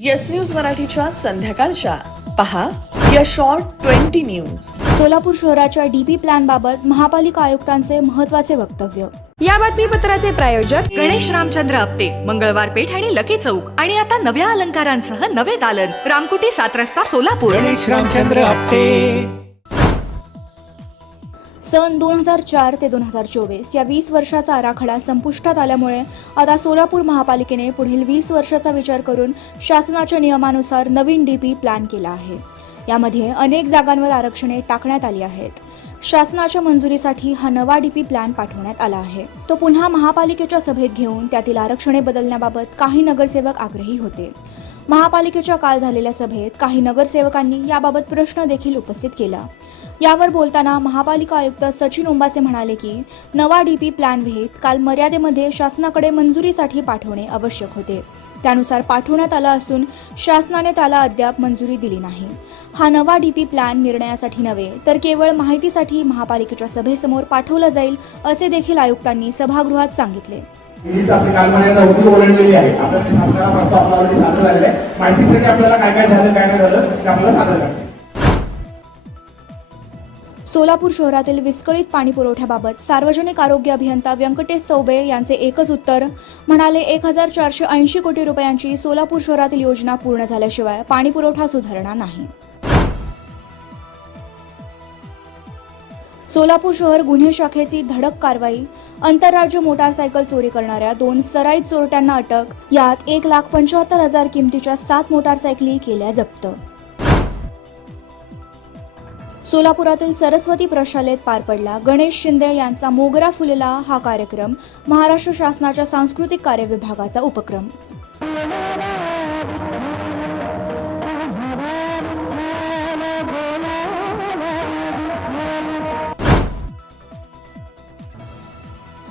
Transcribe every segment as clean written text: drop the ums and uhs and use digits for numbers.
Yes news मराठीच्या संध्याकाळच्या पहा या शॉर्ट 20 न्यूज. सोलापूर शहराच्या डीपी प्लॅन बाबत महापालिका आयुक्तांचे महत्त्वाचे वक्तव्य. या बातमीपत्राचे प्रायोजक गणेश रामचंद्र आपटे, मंगळवार पेठ आणि लकी चौक आणि आता नव्या अलंकारांसह नवे दालन, रामकुटी 7 रस्ता सोलापूर. गणेश रामचंद्र आपटे. सन 2004 ते 2024 या 20 वर्षाचा आराखडा संपुष्टात आल्यामुळे आता सोलापूर महापालिकेने पुढील 20 वर्षाचा विचार करून शासनाच्या नियमानुसार नवीन डीपी प्लॅन केला आहे. यामध्ये अनेक जागांवर आरक्षणे टाकण्यात आली आहेत. शासनाच्या मंजुरीसाठी हा नवा डीपी प्लॅन पाठवण्यात आला आहे. तो पुन्हा महापालिकेच्या सभेत घेऊन त्यातील आरक्षणे बदलण्याबाबत काही नगरसेवक आग्रही होते. महापालिकेच्या काल झालेल्या सभेत काही नगरसेवकांनी याबाबत प्रश्न देखील उपस्थित केला. यावर बोलताना महापालिका आयुक्त सचिन ओंबासे म्हणाले की नवा डीपी प्लॅन विहित काल मर्यादेमध्ये शासनाकडे मंजुरीसाठी पाठवणे आवश्यक होते. त्यानुसार पाठवण्यात आला असून शासनाने त्याला अद्याप मंजुरी दिली नाही. हा नवा डीपी प्लॅन निर्णयासाठी नव्हे तर केवळ माहितीसाठी महापालिकेच्या सभेसमोर पाठवला जाईल असे देखील आयुक्तांनी सभागृहात सांगितले. आपली कालमर्यादा होती ओलांडलेली आहे. आपल्या शासनाला प्रस्ताव आपल्याला सादर झालेला आहे. माहितीसाठी आपल्याला काय काय झालं काय नाही झालं ते आपल्याला सादर करायचं. सोलापूर शहरातील विस्कळीत पाणी पुरवठ्याबाबत सार्वजनिक आरोग्य अभियंता व्यंकटेश चौबे यांचे एकच उत्तर. म्हणाले 1480 कोटी रुपयांची सोलापूर शहरातील योजना पूर्ण झाल्याशिवाय पाणी पुरवठा सुधारणार नाही. सोलापूर शहर गुन्हे शाखेची धडक कारवाई. आंतरराज्य मोटारसायकल चोरी करणाऱ्या 2 सराईत चोरट्यांना अटक. यात 1,75,000 किमतीच्या 7 मोटारसायकली केल्या जप्त. सोलापुरातील सरस्वती प्रशालेत पार पडला गणेश शिंदे यांचा मोगरा फुलला हा कार्यक्रम महाराष्ट्र शासनाच्या सांस्कृतिक कार्य विभागाचा उपक्रम.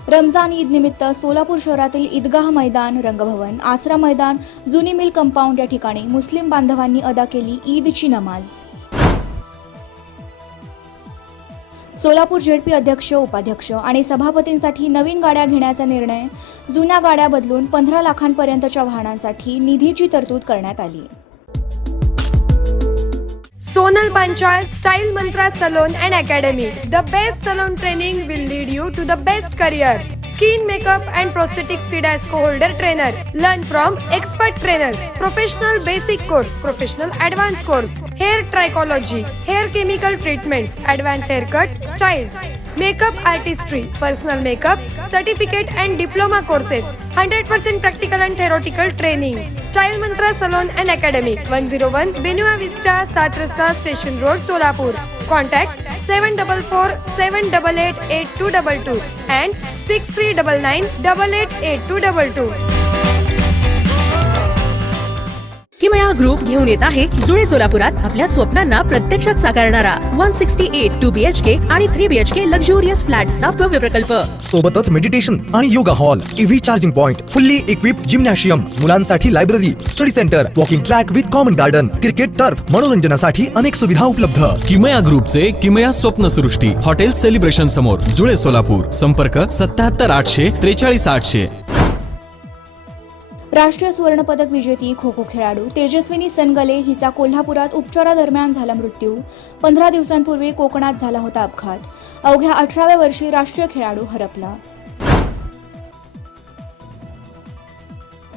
रमजान ईद निमित्त सोलापूर शहरातील ईदगाह मैदान, रंगभवन, आसरा मैदान, जुनी मिल कंपाऊंड या ठिकाणी मुस्लिम बांधवांनी अदा केली ईदची नमाज. सोलापूर जेडपी अध्यक्ष, उपाध्यक्ष आणि सभापतींसाठी नवीन गाड्या घेण्याचा निर्णय. जुन्या गाड्या बदलून 15 लाखांपर्यंतच्या वाहनांसाठी निधीची तरतूद करण्यात आली. Sonal Panchal Style Mantra Salon and Academy. The best salon training will lead you to the best career. Skin makeup and prosthetic CDASCO holder trainer. Learn from expert trainers. Professional basic course, professional advanced course. Hair trichology, hair chemical treatments, advanced haircuts, styles. Makeup artistry, personal makeup, certificate and diploma courses. 100% practical and theoretical training. Style Mantra Salon and Academy. 101 Benua Vista, 7 Rasta Station Road, Solapur. Contact 744-788-8222 and 6399-888222. किमया group घेऊन येत आहे जुळे सोलापुरात आपल्या स्वप्नांना प्रत्यक्षात साकारणारा 168 2 BHK आणि 3 BHK लक्झुरियस फ्लॅट्सचा भव्य प्रकल्प. सोबतच मेडिटेशन आणि yoga hall, EV charging point, fully equipped gymnasium, मुलांसाठी library, study centre, walking track with common garden, cricket turf, मनोरंजनासाठी अनेक सुविधा उपलब्ध. किमया ग्रुपचे किमया स्वप्नसृष्टी हॉटेल सेलिब्रेशन समोर, जुळे सोलापूर. संपर्क 77 800 43 800. राष्ट्रीय सुवर्णपदक विजेती खो खो खेळाडू तेजस्विनी सनगले हिचा कोल्हापुरात उपचारादरम्यान झाला मृत्यू. 15 दिवसांपूर्वी कोकणात झाला होता अपघात. अवघ्या 18व्या वर्षी राष्ट्रीय खेळाडू हरपला.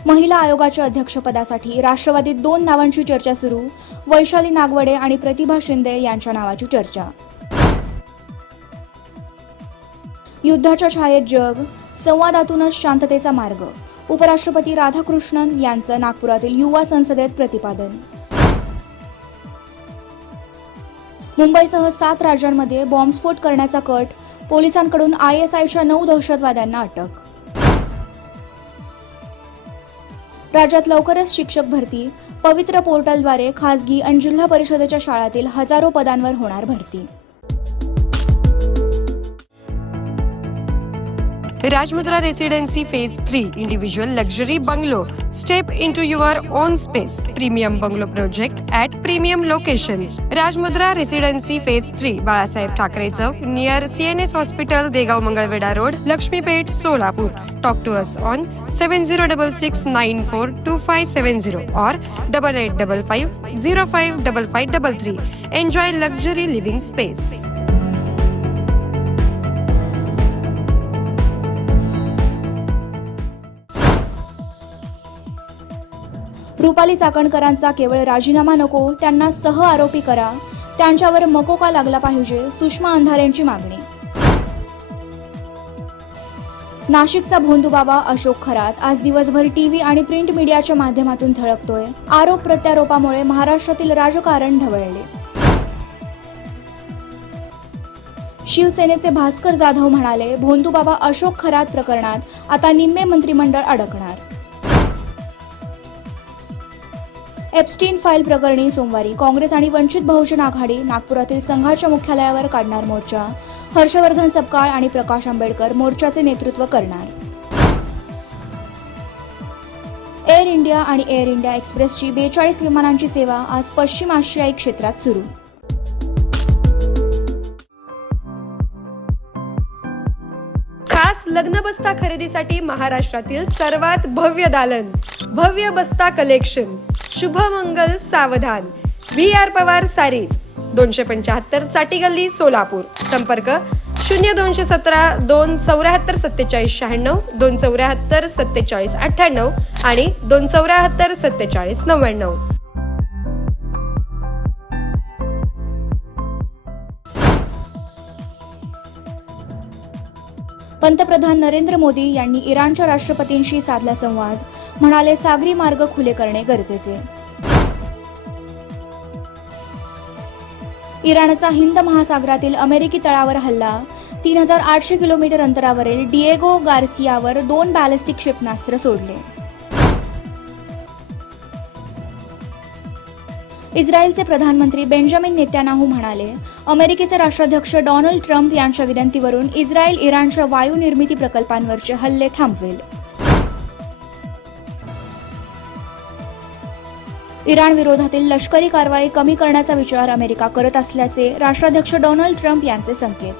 महिला आयोगाच्या अध्यक्षपदासाठी राष्ट्रवादीत 2 नावांची चर्चा सुरू. वैशाली नागवडे आणि प्रतिभा शिंदे यांच्या नावाची चर्चा. युद्धाच्या छायेत जग, संवादातूनच शांततेचा मार्ग. उपराष्ट्रपती राधाकृष्णन यांचं नागपुरातील युवा संसदेत प्रतिपादन. मुंबईसह 7 राज्यांमध्ये बॉम्बस्फोट करण्याचा कट. पोलिसांकडून ISIच्या 9 दहशतवाद्यांना अटक. राज्यात लवकरच शिक्षक भरती. पवित्र पोर्टलद्वारे खासगी आणि जिल्हा परिषदेच्या शाळांतील हजारो पदांवर होणार भरती. Rajmudra Residency Phase 3 Individual Luxury Bungalow. Step into your own space. Premium Bungalow Project at Premium Location. Rajmudra Residency Phase 3 Balasaheb Thackeray Chowk near CNS Hospital, Degav Mangalveda Road, Lakshmipet, Solapur. Talk to us on 7066942570 or 8855055533. Enjoy luxury living space. Rupali चाकणकरांचा केवळ राजीनामा नको, त्यांना सह आरोपी करा, त्यांच्यावर मकोका लागला पाहिजे, सुषमा अंधारेंची मागणी. नाशिकचा भोंदूबाबा अशोक खरात आज दिवसभर टीव्ही आणि प्रिंट मीडियाच्या माध्यमातून झळकतोय. आरोप प्रत्यारोपामुळे महाराष्ट्रातील राजकारण ढवळले. शिवसेनेचे भास्कर जाधव म्हणाले, भोंदूबाबा अशोक खरात प्रकरणात आता निम्मे मंत्रिमंडळ अडकणार. एप्स्टीन फाईल प्रकरणी सोमवारी काँग्रेस आणि वंचित बहुजन आघाडी नागपुरातील संघाच्या मुख्यालयावर काढणार मोर्चा. हर्षवर्धन सपकाळ आणि प्रकाश आंबेडकर मोर्चाचे नेतृत्व करणार. एअर इंडिया आणि एअर इंडिया एक्सप्रेसची 42 विमानांची सेवा आज पश्चिम आशियाई क्षेत्रात सुरू. खास लग्न बस्ता खरेदीसाठी महाराष्ट्रातील सर्वात भव्य दालन, भव्य बस्ता कलेक्शन, शुभमंगल सावधान, VR पवार सारीज, 275 चाटी गल्ली, सोलापूर. संपर्क 0217 274 47 96, 274 47 98 आणि 274 47 99. पंतप्रधान नरेंद्र मोदी यांनी इराणच्या राष्ट्रपतींशी साधला संवाद. म्हणाले, सागरी मार्ग खुले करणे गरजेचे. इराणचा हिंद महासागरातील अमेरिकी तळावर हल्ला. 3800 किलोमीटर अंतरावरील डिएगो गार्सियावर 2 बॅलिस्टिक क्षेपणास्त्र सोडले. इस्रायलचे प्रधानमंत्री बेंजामिन नेत्यानाहू म्हणाले, अमेरिकेचे राष्ट्राध्यक्ष डोनाल्ड ट्रम्प यांच्या विनंतीवरून इस्रायल इराणच्या वायू निर्मिती प्रकल्पांवरचे हल्ले थांबवेल. इराण विरोधातील लष्करी कारवाई कमी करण्याचा विचार अमेरिका करत असल्याचे राष्ट्राध्यक्ष डोनाल्ड ट्रम्प यांचे संकेत.